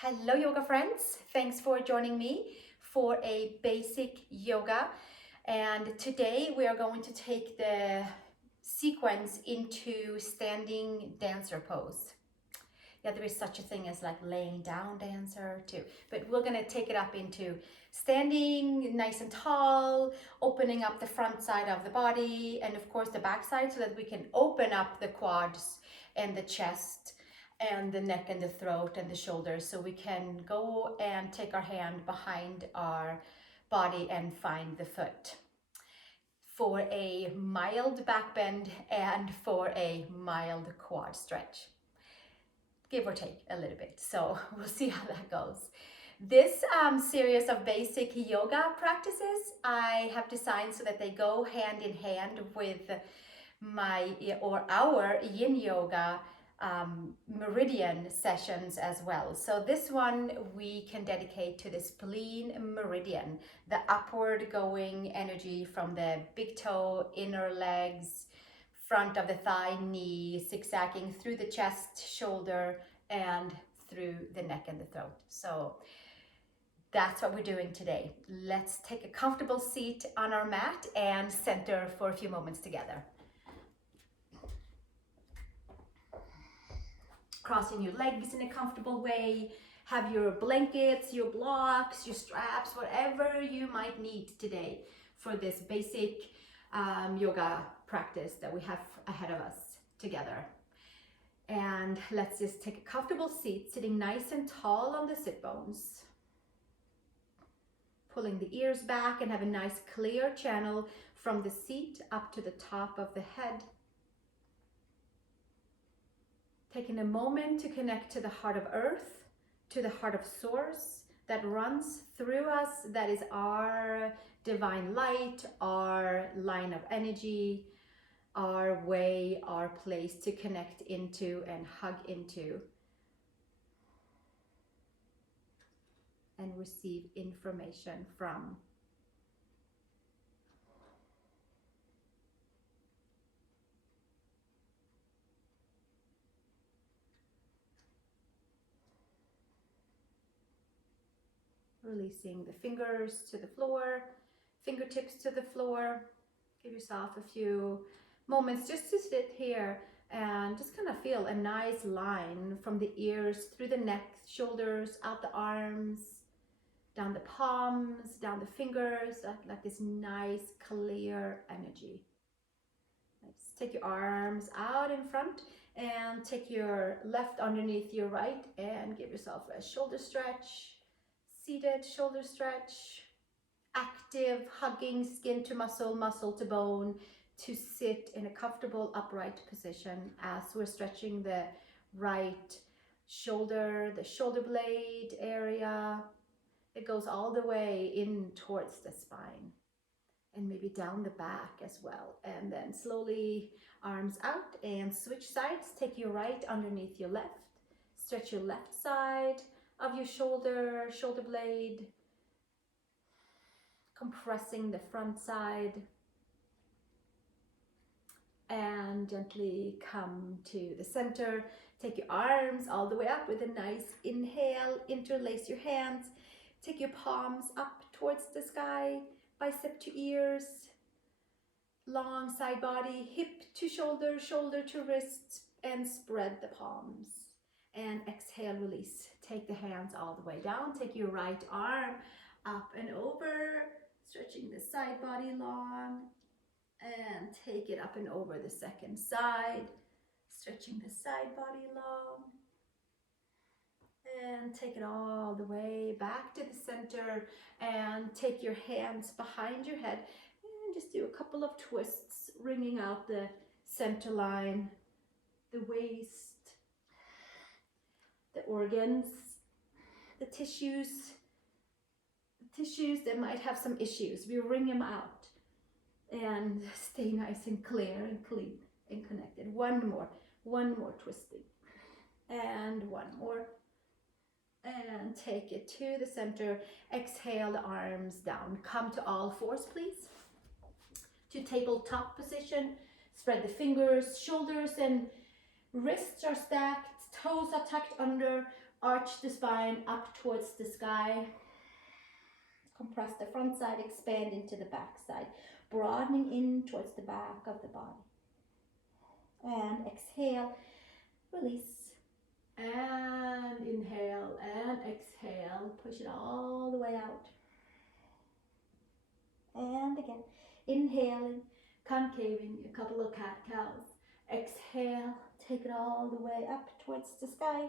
Hello yoga friends, thanks for joining me for a basic yoga, and today we are going to take the sequence into standing dancer pose. Yeah, there is such a thing as like laying down dancer too, but we're going to take it up into standing nice and tall, opening up the front side of the body and of course the back side so that we can open up the quads and the chest and the neck and the throat and the shoulders, so we can go and take our hand behind our body and find the foot for a mild back bend and for a mild quad stretch, give or take a little bit. So we'll see how that goes. This series of basic yoga practices I have designed so that they go hand in hand with our Yin Yoga Meridian sessions as well. So this one we can dedicate to the Spleen Meridian, the upward going energy from the big toe, inner legs, front of the thigh, knee, zigzagging through the chest, shoulder, and through the neck and the throat. So that's what we're doing today. Let's take a comfortable seat on our mat and center for a few moments together. Crossing your legs in a comfortable way. Have your blankets, your blocks, your straps, whatever you might need today for this basic yoga practice that we have ahead of us together. And let's just take a comfortable seat, sitting nice and tall on the sit bones. Pulling the ears back and have a nice clear channel from the seat up to the top of the head. Taking a moment to connect to the heart of earth, to the heart of source that runs through us, that is our divine light, our line of energy, our way, our place to connect into and hug into and receive information from. Releasing the fingers to the floor, fingertips to the floor. Give yourself a few moments just to sit here and just kind of feel a nice line from the ears, through the neck, shoulders, out the arms, down the palms, down the fingers, like this nice clear energy. Let's take your arms out in front and take your left underneath your right and give yourself a shoulder stretch. Seated shoulder stretch, active hugging skin to muscle, muscle to bone, to sit in a comfortable upright position as we're stretching the right shoulder, the shoulder blade area. It goes all the way in towards the spine and maybe down the back as well. And then slowly arms out and switch sides. Take your right underneath your left. Stretch your left side of your shoulder, shoulder blade, compressing the front side, and gently come to the center. Take your arms all the way up with a nice inhale, interlace your hands, take your palms up towards the sky, bicep to ears, long side body, hip to shoulder, shoulder to wrist, and spread the palms. And exhale, release. Take the hands all the way down. Take your right arm up and over, stretching the side body long. And take it up and over the second side, stretching the side body long. And take it all the way back to the center. And take your hands behind your head. And just do a couple of twists, wringing out the center line, the waist, the organs, the tissues that might have some issues. We wring them out and stay nice and clear and clean and connected. One more twisting, and one more, and take it to the center. Exhale the arms down. Come to all fours, please, to tabletop position. Spread the fingers, shoulders and wrists are stacked, toes are tucked under, Arch the spine up towards the sky. Compress the front side, expand into the back side, broadening in towards the back of the body. And exhale, release. And inhale and exhale. Push it all the way out. And again, inhaling, concaving, a couple of cat-cows. Exhale, take it all the way up towards the sky.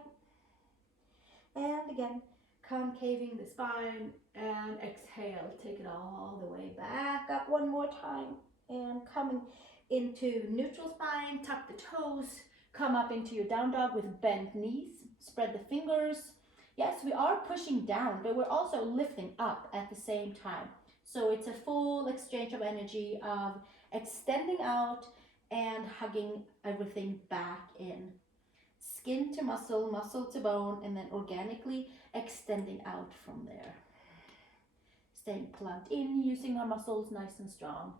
And again, concaving the spine, and exhale, take it all the way back up one more time. And coming into neutral spine, tuck the toes, come up into your down dog with bent knees, spread the fingers. Yes, we are pushing down, but we're also lifting up at the same time. So it's a full exchange of energy of extending out and hugging everything back in. Skin to muscle, muscle to bone, and then organically extending out from there. Staying plugged in, using our muscles nice and strong.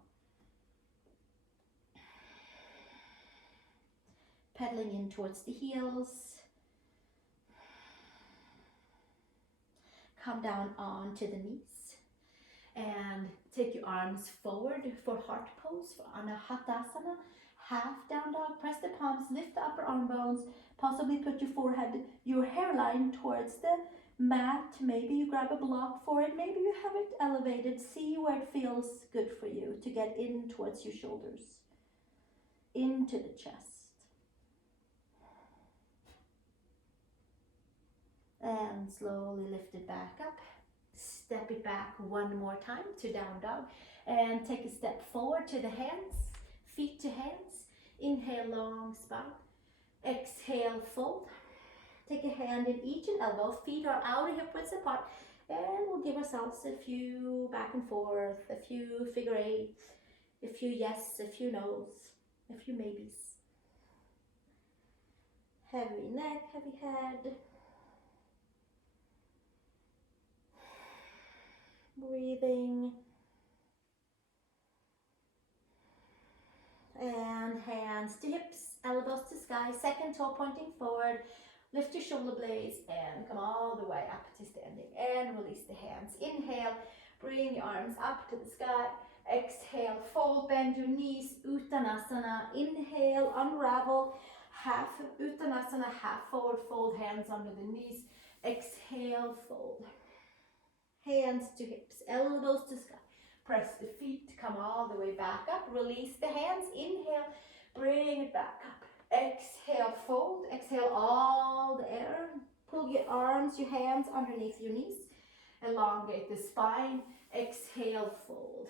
Pedaling in towards the heels. Come down onto the knees. And take your arms forward for heart pose, for Anahatasana. Half down dog, press the palms, lift the upper arm bones, possibly put your forehead, your hairline towards the mat. Maybe you grab a block for it, maybe you have it elevated. See where it feels good for you to get in towards your shoulders, into the chest. And slowly lift it back up. Step it back one more time to down dog. And take a step forward to the hands, feet to hands. Inhale, long spine. Exhale, fold. Take a hand in each and elbow. Feet are outer hip widths apart. And we'll give ourselves a few back and forth, a few figure eights, a few yes, a few no's, a few maybes. Heavy neck, heavy head. Breathing. And hands to hips, elbows to sky, second toe pointing forward. Lift your shoulder blades and come all the way up to standing. And release the hands. Inhale, bring your arms up to the sky. Exhale, fold, bend your knees, Uttanasana. Inhale, unravel, half Uttanasana, half forward fold, hands under the knees. Exhale, fold. Hands to hips, elbows to sky. Press the feet, come all the way back up. Release the hands. Inhale, bring it back up. Exhale, fold. Exhale all the air. Pull your arms, your hands underneath your knees. Elongate the spine. Exhale, fold.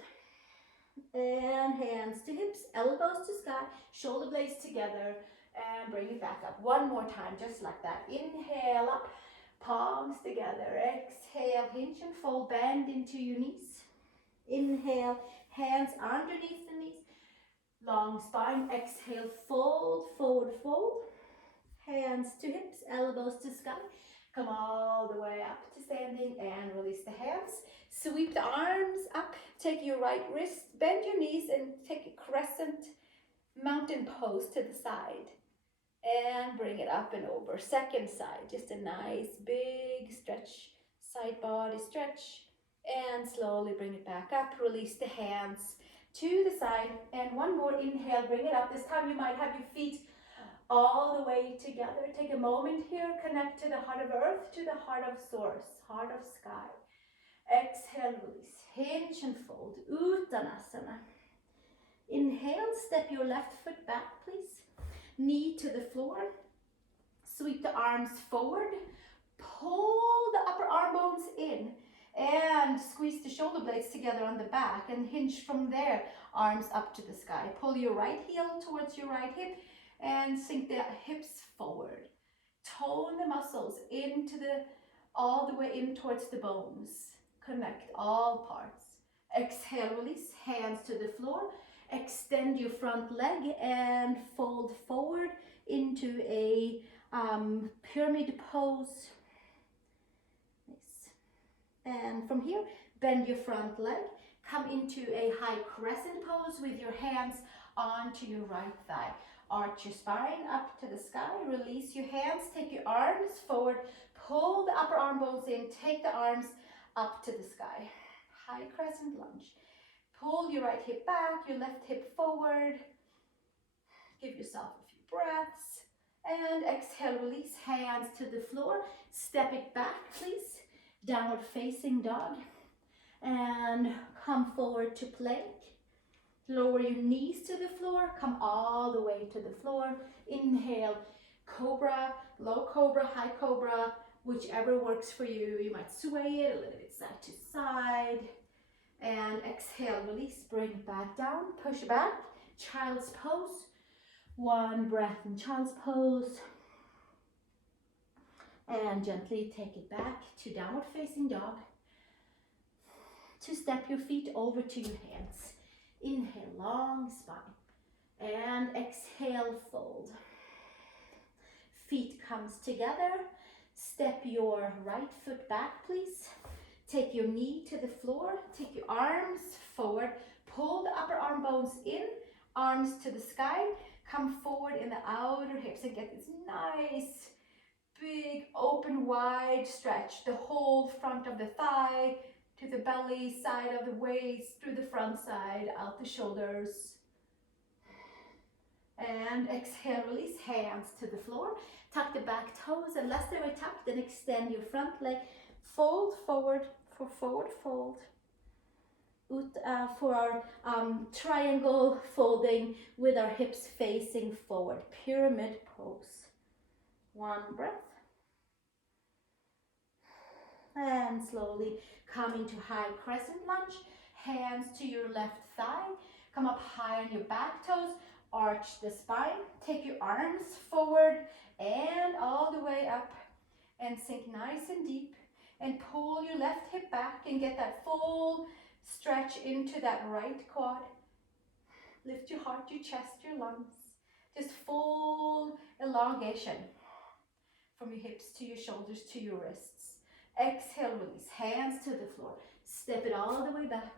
And hands to hips, elbows to sky. Shoulder blades together. And bring it back up. One more time, just like that. Inhale up. Palms together. Exhale, hinge and fold. Bend into your knees. Inhale, hands underneath the knees. Long spine. Exhale, fold, forward fold. Hands to hips, elbows to sky. Come all the way up to standing and release the hands. Sweep the arms up. Take your right wrist, bend your knees and take a crescent mountain pose to the side. And bring it up and over. Second side, just a nice big stretch, side body stretch. And slowly bring it back up. Release the hands to the side. And one more inhale, bring it up. This time you might have your feet all the way together. Take a moment here, connect to the heart of earth, to the heart of source, heart of sky. Exhale, release, hinge and fold, Uttanasana. Inhale, step your left foot back, please. Knee to the floor, sweep the arms forward, pull the upper arm bones in, and squeeze the shoulder blades together on the back and hinge from there, arms up to the sky. Pull your right heel towards your right hip and sink the hips forward. Tone the muscles into all the way in towards the bones. Connect all parts. Exhale, release, hands to the floor. Extend your front leg and fold forward into a pyramid pose. Nice. And from here, bend your front leg. Come into a high crescent pose with your hands onto your right thigh. Arch your spine up to the sky. Release your hands. Take your arms forward. Pull the upper arm bones in, take the arms up to the sky. High crescent lunge. Pull your right hip back, your left hip forward. Give yourself a few breaths. And exhale, release, hands to the floor. Step it back, please. Downward facing dog. And come forward to plank. Lower your knees to the floor. Come all the way to the floor. Inhale, cobra, low cobra, high cobra, whichever works for you. You might sway it a little bit side to side. And exhale, release, bring it back down, push back, child's pose. One breath in child's pose. And gently take it back to downward facing dog. To step your feet over to your hands. Inhale, long spine. And exhale, fold. Feet comes together. Step your right foot back, please. Take your knee to the floor. Take your arms forward. Pull the upper arm bones in. Arms to the sky. Come forward in the outer hips and get this nice, big, open, wide stretch. The whole front of the thigh to the belly, side of the waist, through the front side, out the shoulders. And exhale, release, hands to the floor. Tuck the back toes, unless they were tucked, then extend your front leg. Fold forward for forward fold. For our triangle folding with our hips facing forward. Pyramid pose. One breath. And slowly come into high crescent lunge. Hands to your left thigh. Come up high on your back toes. Arch the spine. Take your arms forward and all the way up. And sink nice and deep. And pull your left hip back and get that full stretch into that right quad. Lift your heart, your chest, your lungs. Just full elongation from your hips to your shoulders to your wrists. Exhale, release. Hands to the floor. Step it all the way back.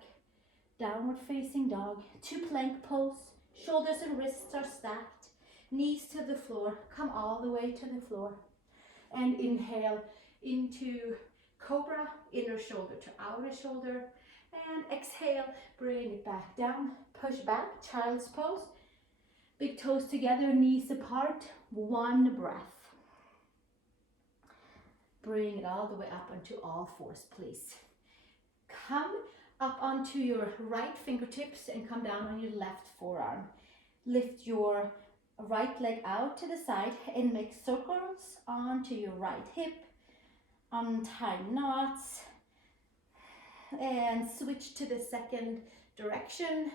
Downward facing dog to plank pose. Shoulders and wrists are stacked. Knees to the floor. Come all the way to the floor. And inhale into cobra, inner shoulder to outer shoulder. And exhale, bring it back down. Push back, child's pose. Big toes together, knees apart. One breath. Bring it all the way up onto all fours, please. Come up onto your right fingertips and come down on your left forearm. Lift your right leg out to the side and make circles onto your right hip. Untie knots. And switch to the second direction.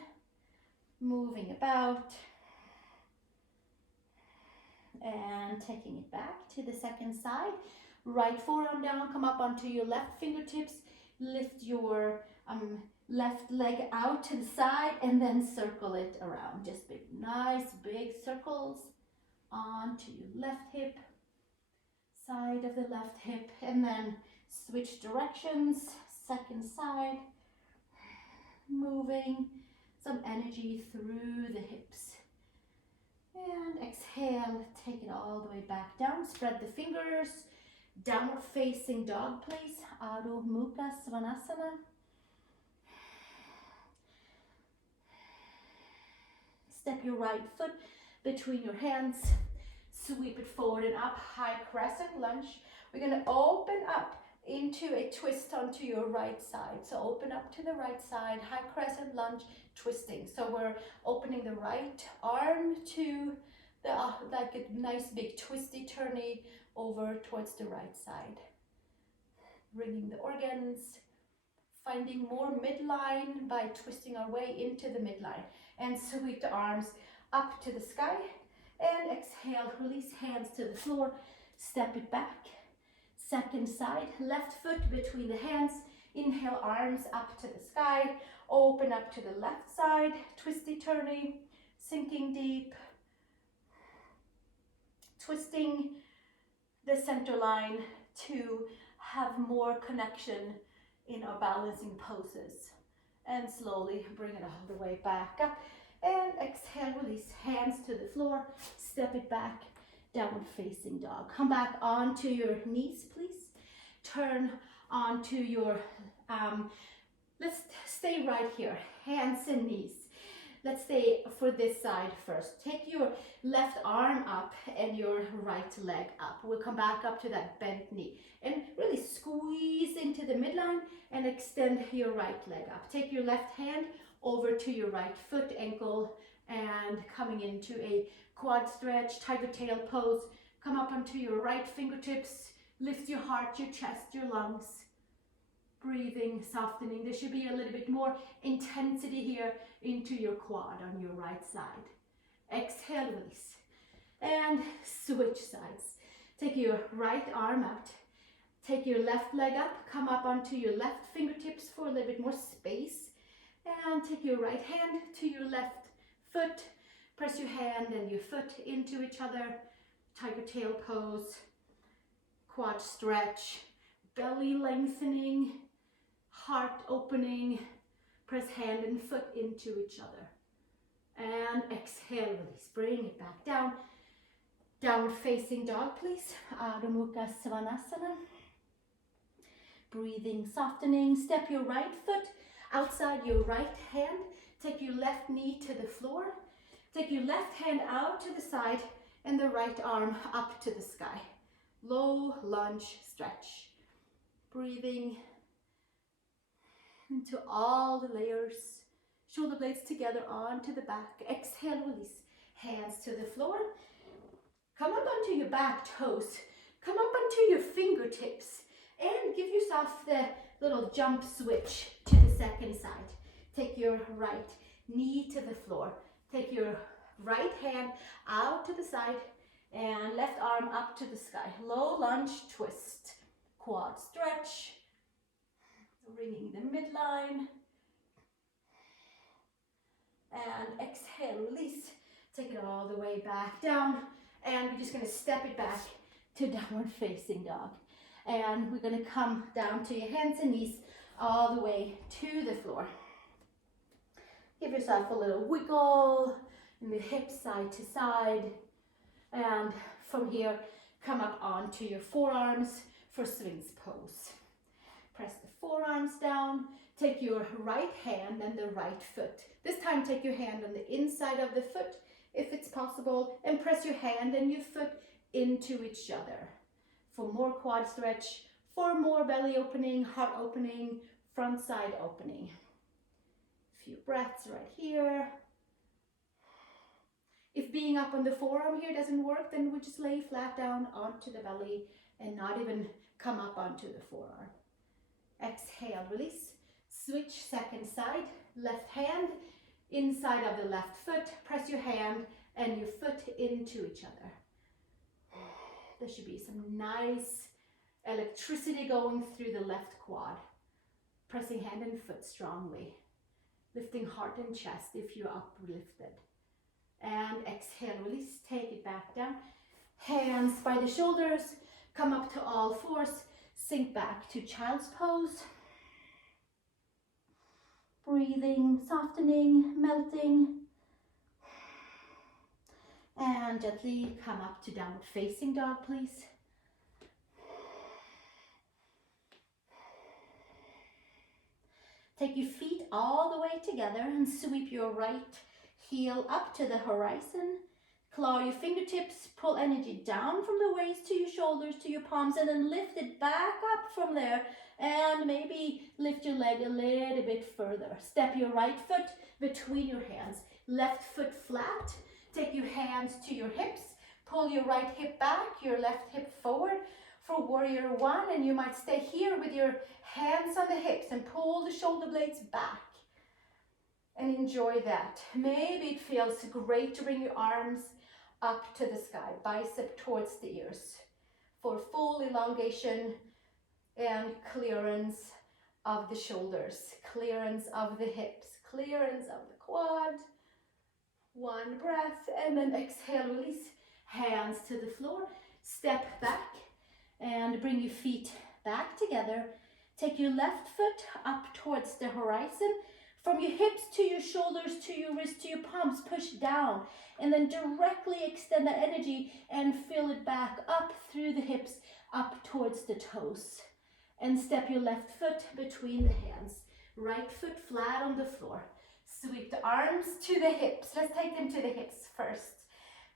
Moving about. And taking it back to the second side. Right forearm down, come up onto your left fingertips. Lift your left leg out to the side and then circle it around. Just big, nice big circles onto your left hip, side of the left hip, and then switch directions, second side, moving some energy through the hips. And exhale, take it all the way back down, spread the fingers. Downward facing dog, please. Adho Mukha Svanasana. Step your right foot between your hands. Sweep it forward and up. High crescent lunge. We're going to open up into a twist onto your right side. So open up to the right side. High crescent lunge, twisting. So we're opening the right arm to the like a nice big twisty turny over towards the right side. Bringing the organs, finding more midline by twisting our way into the midline. And sweep the arms up to the sky. And exhale, release hands to the floor. Step it back. Second side, left foot between the hands. Inhale, arms up to the sky. Open up to the left side, twisty turny, sinking deep. Twisting the center line to have more connection in our balancing poses. And slowly bring it all the way back up. And exhale, release hands to the floor. Step it back, downward facing dog. Come back onto your knees, please. turn onto your, let's stay right here, hands and knees. Let's stay for this side first. Take your left arm up and your right leg up. We'll come back up to that bent knee and really squeeze into the midline and extend your right leg up. Take your left hand over to your right foot, ankle, and coming into a quad stretch, tiger tail pose. Come up onto your right fingertips. Lift your heart, your chest, your lungs. Breathing, softening. There should be a little bit more intensity here into your quad on your right side. Exhale, release. And switch sides. Take your right arm out. Take your left leg up. Come up onto your left fingertips for a little bit more space. And take your right hand to your left foot. Press your hand and your foot into each other. Tiger tail pose. Quad stretch. Belly lengthening. Heart opening. Press hand and foot into each other. And exhale, release. Bring it back down. Downward facing dog, please. Adho Mukha Svanasana. Breathing, softening. Step your right foot outside your right hand. Take your left knee to the floor. Take your left hand out to the side and the right arm up to the sky. Low lunge stretch. Breathing into all the layers. Shoulder blades together onto the back. Exhale, release. Hands to the floor. Come up onto your back toes. Come up onto your fingertips. And give yourself the little jump switch to the second side. Take your right knee to the floor. Take your right hand out to the side and left arm up to the sky. Low lunge twist. Quad stretch. Ringing the midline. And exhale, release. Take it all the way back down. And we're just going to step it back to downward facing dog. And we're going to come down to your hands and knees all the way to the floor. Give yourself a little wiggle in the hips side to side. And from here, come up onto your forearms for Sphinx pose. Press the forearms down. Take your right hand and the right foot. This time take your hand on the inside of the foot if it's possible and press your hand and your foot into each other. For more quad stretch, for more belly opening, heart opening, front side opening. A few breaths right here. If being up on the forearm here doesn't work, then we just lay flat down onto the belly and not even come up onto the forearm. Exhale, release. Switch second side. Left hand inside of the left foot. Press your hand and your foot into each other. There should be some nice electricity going through the left quad. Pressing hand and foot strongly. Lifting heart and chest if you're uplifted. And exhale, release. Take it back down. Hands by the shoulders. Come up to all fours. Sink back to child's pose. Breathing, softening, melting. And gently come up to downward facing dog, please. Take your feet all the way together and sweep your right heel up to the horizon. Claw your fingertips, pull energy down from the waist to your shoulders, to your palms, and then lift it back up from there. And maybe lift your leg a little bit further. Step your right foot between your hands. Left foot flat. Take your hands to your hips. Pull your right hip back, your left hip forward for warrior one. And you might stay here with your hands on the hips and pull the shoulder blades back. And enjoy that. Maybe it feels great to bring your arms up to the sky, bicep towards the ears for full elongation and clearance of the shoulders, clearance of the hips, clearance of the quad. One breath and then exhale, release. Hands to the floor, step back and bring your feet back together. Take your left foot up towards the horizon. From your hips to your shoulders, to your wrists, to your palms, push down. And then directly extend the energy and fill it back up through the hips, up towards the toes. and step your left foot between the hands. Right foot flat on the floor. Sweep the arms to the hips. Let's take them to the hips first,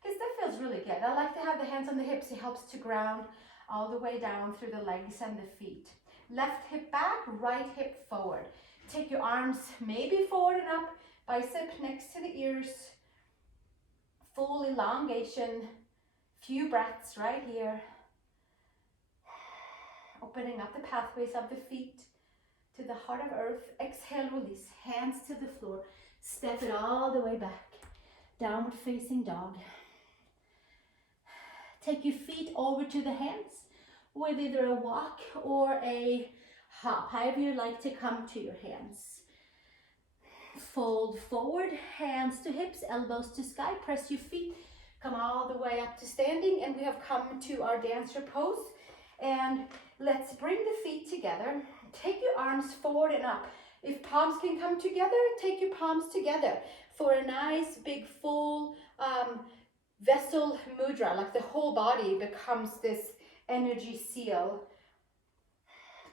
because that feels really good. I like to have the hands on the hips. It helps to ground all the way down through the legs and the feet. Left hip back, right hip forward. Take your arms maybe forward and up, bicep next to the ears. Full elongation. Few breaths right here. Opening up the pathways of the feet to the heart of earth. Exhale, release. Hands to the floor. Step it all the way back. Downward facing dog. Take your feet over to the hands with either a walk or a hop, however you like to come to your hands. Fold forward, hands to hips, elbows to sky. Press your feet, come all the way up to standing, and we have come to our dancer pose. And let's bring the feet together. Take your arms forward and up. If palms can come together, take your palms together for a nice big full vessel mudra, like the whole body becomes this energy seal,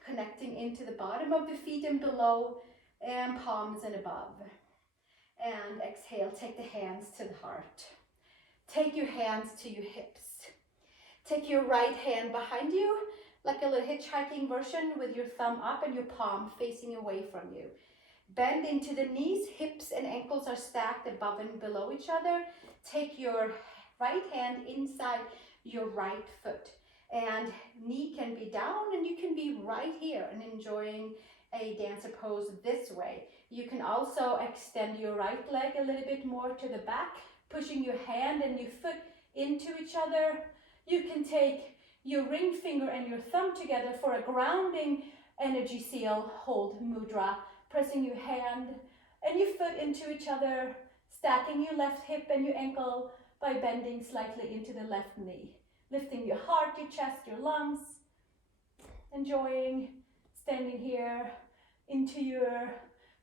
connecting into the bottom of the feet and below, and palms and above. And exhale, take the hands to the heart. Take your hands to your hips. Take your right hand behind you, like a little hitchhiking version, with your thumb up and your palm facing away from you. Bend into the knees, hips and ankles are stacked above and below each other. Take your right hand inside your right foot, and knee can be down and you can be right here and enjoying a dancer pose this way. You can also extend your right leg a little bit more to the back, pushing your hand and your foot into each other. You can take your ring finger and your thumb together for a grounding energy seal hold mudra, pressing your hand and your foot into each other, stacking your left hip and your ankle by bending slightly into the left knee, lifting your heart, your chest, your lungs, enjoying standing here into your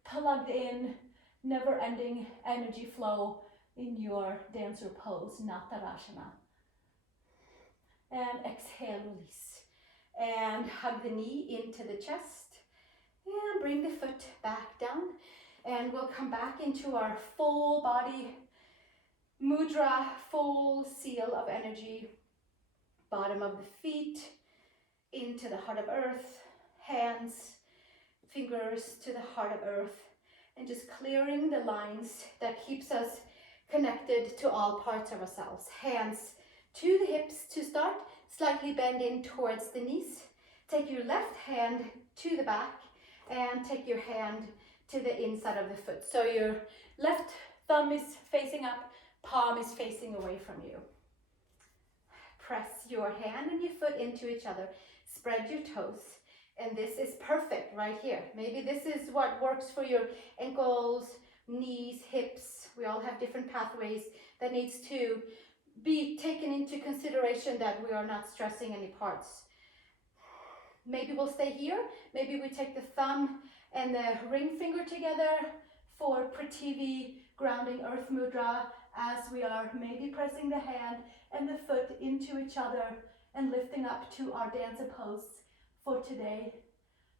plugged in, never-ending energy flow in your dancer pose, Natarajasana. And exhale, release. And hug the knee into the chest. And bring the foot back down. And we'll come back into our full body mudra, full seal of energy. Bottom of the feet into the heart of earth. Hands, fingers to the heart of earth. And just clearing the lines that keeps us connected to all parts of ourselves. Hands to the hips to start, slightly bend in towards the knees. Take your left hand to the back and take your hand to the inside of the foot. So your left thumb is facing up, palm is facing away from you. Press your hand and your foot into each other. Spread your toes. And this is perfect right here. Maybe this is what works for your ankles, knees, hips. We all have different pathways that needs to be taken into consideration, that we are not stressing any parts. Maybe we'll stay here. Maybe we take the thumb and the ring finger together for Prithivi grounding earth mudra, as we are maybe pressing the hand and the foot into each other and lifting up to our dancer pose for today.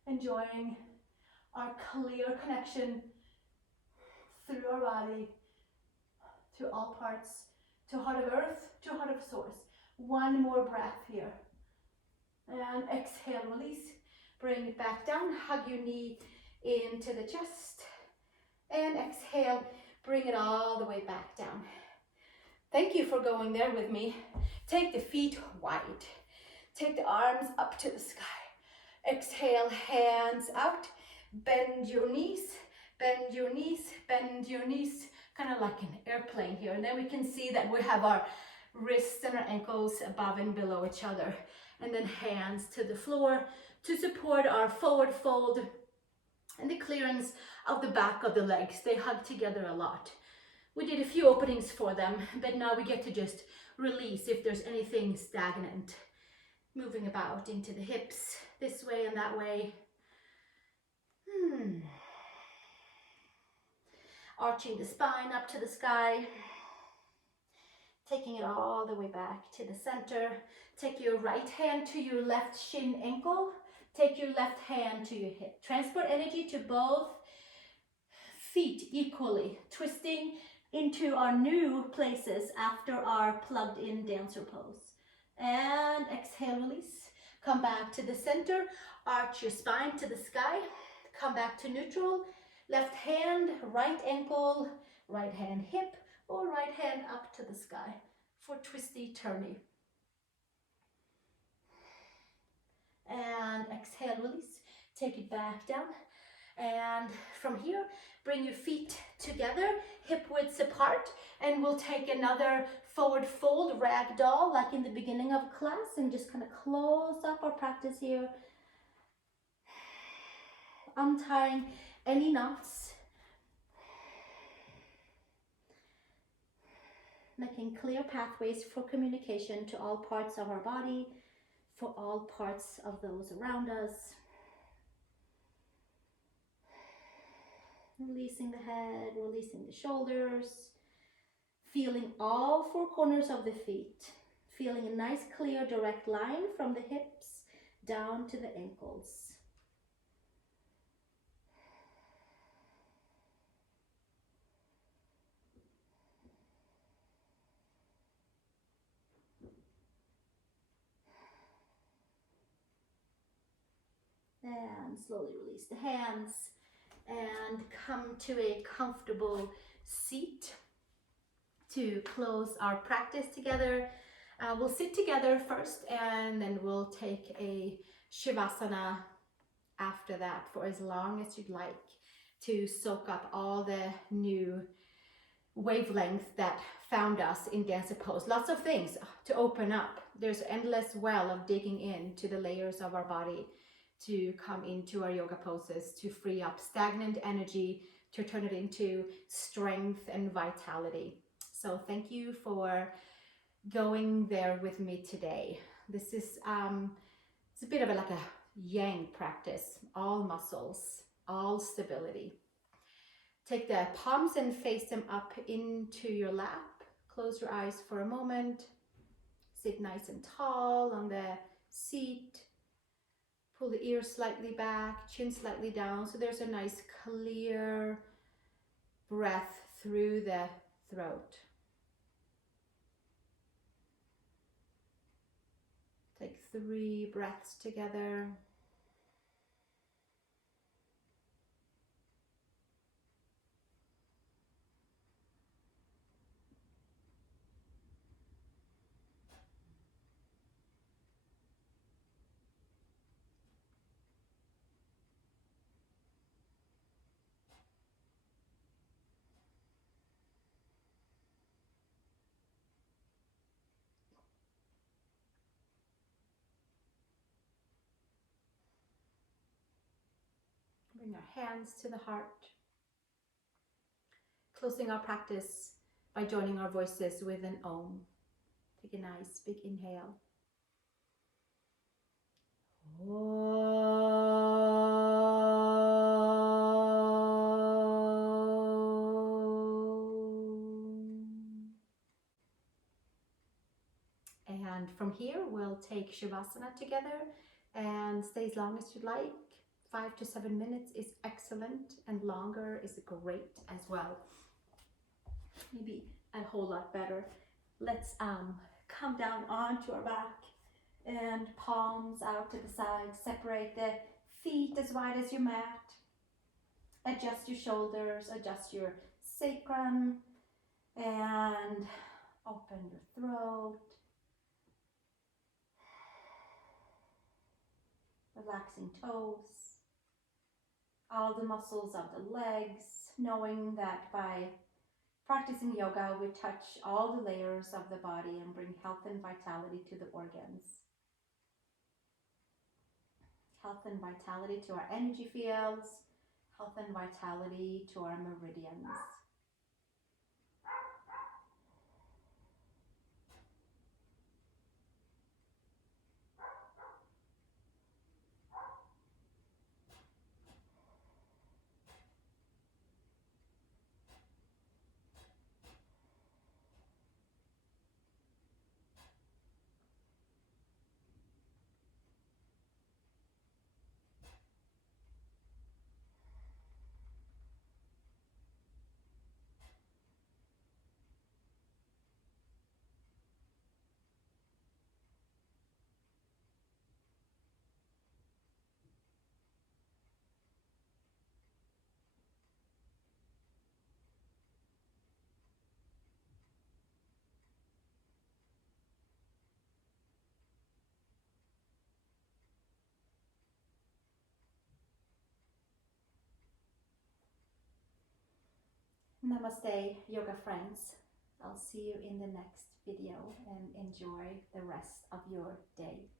Enjoying our clear connection through our body to all parts, to heart of earth, to heart of source. One more breath here. And exhale, release. Bring it back down. Hug your knee into the chest. And exhale, bring it all the way back down. Thank you for going there with me. Take the feet wide. Take the arms up to the sky. Exhale, hands out. Bend your knees, bend your knees, bend your knees. Kind of like an airplane here. And then we can see that we have our wrists and our ankles above and below each other. And then hands to the floor to support our forward fold and the clearance of the back of the legs. They hug together a lot. We did a few openings for them, but now we get to just release if there's anything stagnant. Moving about into the hips, this way and that way. Arching the spine up to the sky. Taking it all the way back to the center. Take your right hand to your left shin ankle. Take your left hand to your hip. Transport energy to both feet equally, twisting into our new places after our plugged in dancer pose. And exhale, release. Come back to the center, arch your spine to the sky, come back to neutral. Left hand, right ankle, right hand hip, or right hand up to the sky for twisty turny. And exhale, release. Take it back down. And from here, bring your feet together, hip widths apart, and we'll take another forward fold, ragdoll, like in the beginning of class, and just kind of close up our practice here. Untying any knots. Making clear pathways for communication to all parts of our body, for all parts of those around us. Releasing the head, releasing the shoulders, feeling all four corners of the feet, feeling a nice clear direct line from the hips down to the ankles. And slowly release the hands and come to a comfortable seat to close our practice together. We'll sit together first, and then we'll take a Shavasana after that for as long as you'd like to soak up all the new wavelength that found us in dancer pose. Lots of things to open up. There's an endless well of digging into the layers of our body to come into our yoga poses, to free up stagnant energy, to turn it into strength and vitality. So thank you for going there with me today. This is it's a bit of like a yang practice, all muscles, all stability. Take the palms and face them up into your lap. Close your eyes for a moment. Sit nice and tall on the seat. Pull the ears slightly back, chin slightly down, so there's a nice clear breath through the throat. Take 3 breaths together. Bring our hands to the heart. Closing our practice by joining our voices with an Om. Take a nice big inhale. And from here, we'll take Shavasana together and stay as long as you'd like. 5 to 7 minutes is excellent, and longer is great as well. Maybe a whole lot better. Let's come down onto our back and palms out to the side. Separate the feet as wide as your mat. Adjust your shoulders, adjust your sacrum, and open your throat. Relaxing toes, all the muscles of the legs, knowing that by practicing yoga, we touch all the layers of the body and bring health and vitality to the organs. Health and vitality to our energy fields, health and vitality to our meridians. Namaste, yoga friends. I'll see you in the next video and enjoy the rest of your day.